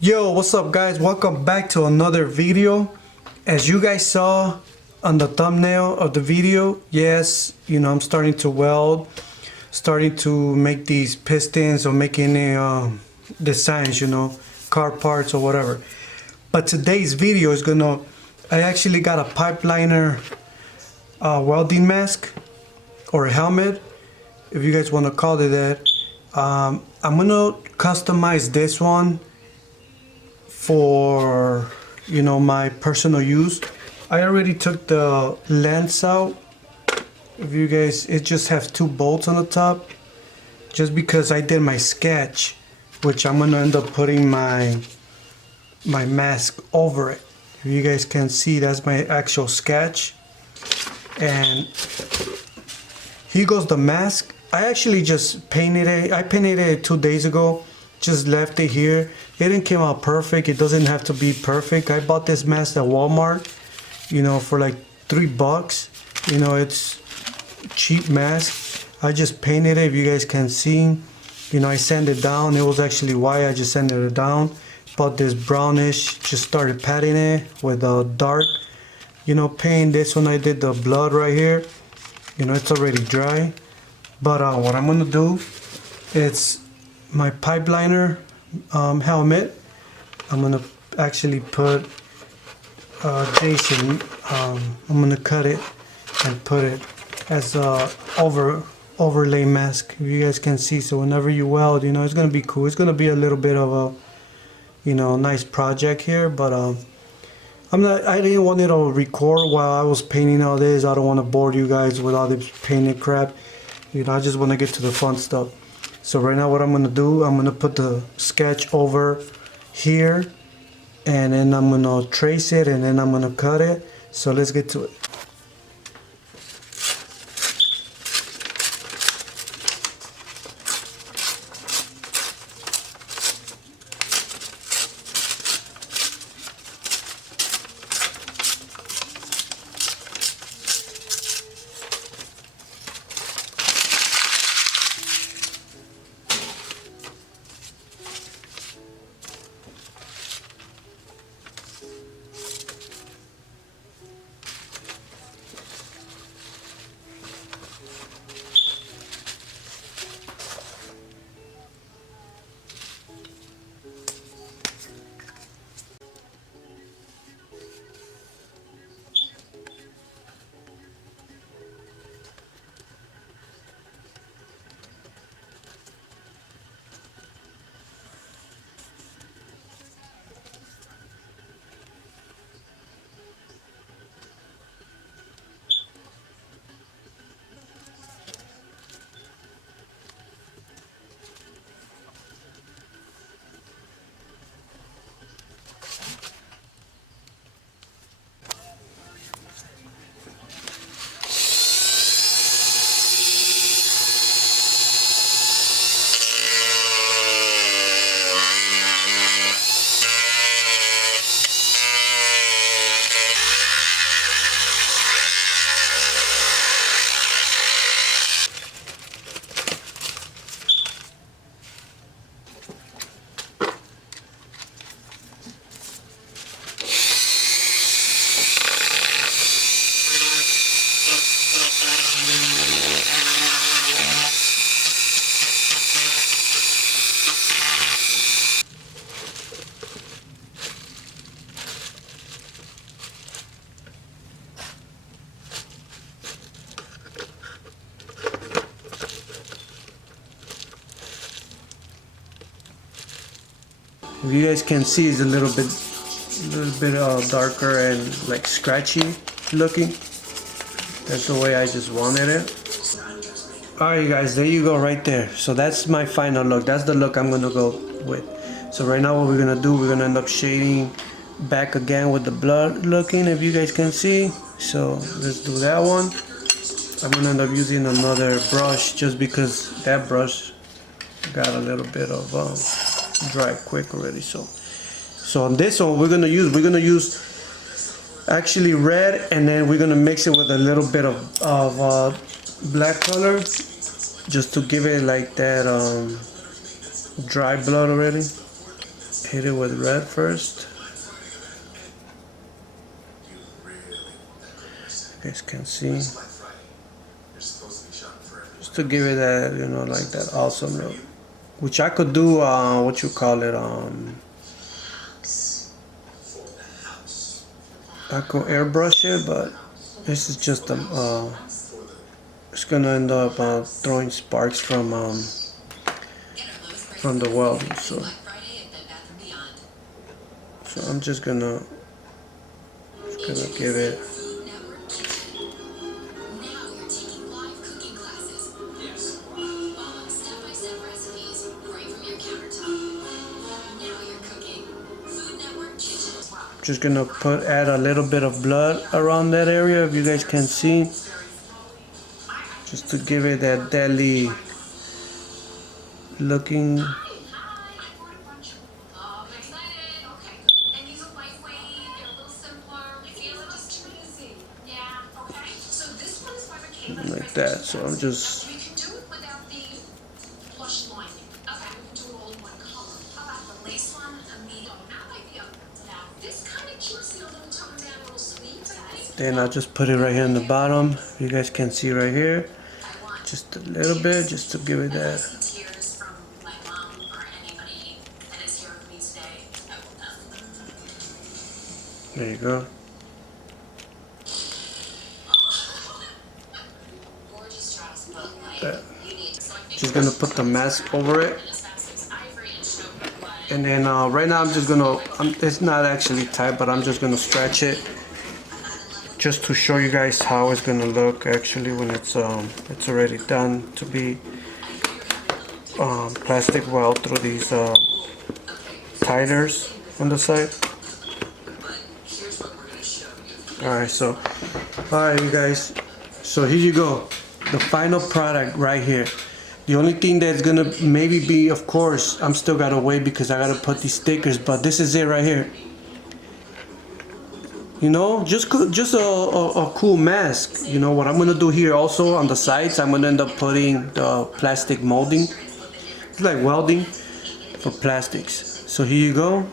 Yo, what's up guys? Welcome back to another video. As you guys saw on the thumbnail of the video, yes, I'm starting to weld, starting to make these pistons or making designs, car parts or whatever. But today's video is I actually got a pipeliner welding mask or a helmet, if you guys want to call it that. I'm gonna customize this one for my personal use. I already took the lens out. If you guys, it just has two bolts on the top, just because I did my sketch, which I'm gonna end up putting my mask over it. If you guys can see, that's my actual sketch. And here goes the mask. I actually just painted it. I painted it 2 days ago. Just left it here. It didn't come out perfect. It doesn't have to be perfect. I bought this mask at Walmart, for like $3. It's cheap mask. I just painted it, if you guys can see. I sanded it down. It was actually white. I just sanded it down. Bought this brownish. Just started patting it with a dark, paint. This one I did the blood right here. It's already dry. But what I'm gonna do, it's my pipeliner helmet. I'm gonna actually put Jason. I'm gonna cut it and put it as a overlay mask, if you guys can see. So whenever you weld, it's gonna be cool. It's gonna be a little bit of a nice project here. But I didn't want it to record while I was painting all this. I don't want to bore you guys with all this painted crap. I just want to get to the fun stuff. So right now what I'm going to do, I'm going to put the sketch over here, and then I'm going to trace it, and then I'm going to cut it. So let's get to it. If you guys can see, it's a little bit darker and like scratchy looking. That's the way I just wanted it. Alright you guys, there you go right there. So that's my final look. That's the look I'm gonna go with. So right now what we're gonna do, we're gonna end up shading back again with the blood looking, if you guys can see. So let's do that one. I'm gonna end up using another brush just because that brush got a little bit of dry quick already. So on this one we're gonna use actually red, and then we're gonna mix it with a little bit of black color, just to give it like that dry blood already. hit it with red first. You guys can see. Just to give it that, like that awesome look. Which I could do, what you call it, I could airbrush it, but this is just it's gonna end up throwing sparks from the welding. So I'm just gonna give it. Just gonna add a little bit of blood around that area, if you guys can see, just to give it that deadly looking. Like that. So I'm just then I'll just put it right here in the bottom. You guys can see right here, just a little bit, just to give it that. There you go. That. Just gonna put the mask over it, and then right now I'm just gonna. It's not actually tight, but I'm just gonna stretch it, just to show you guys how it's gonna look actually when it's already done to be plastic weld through these titers on the side. Alright, you guys, so here you go, the final product right here. The only thing that's gonna maybe be, of course, I'm still gotta wait because I gotta put these stickers, but this is it right here. Just a cool mask. What I'm gonna do here also on the sides, I'm gonna end up putting the plastic molding. It's like welding for plastics. So here you go.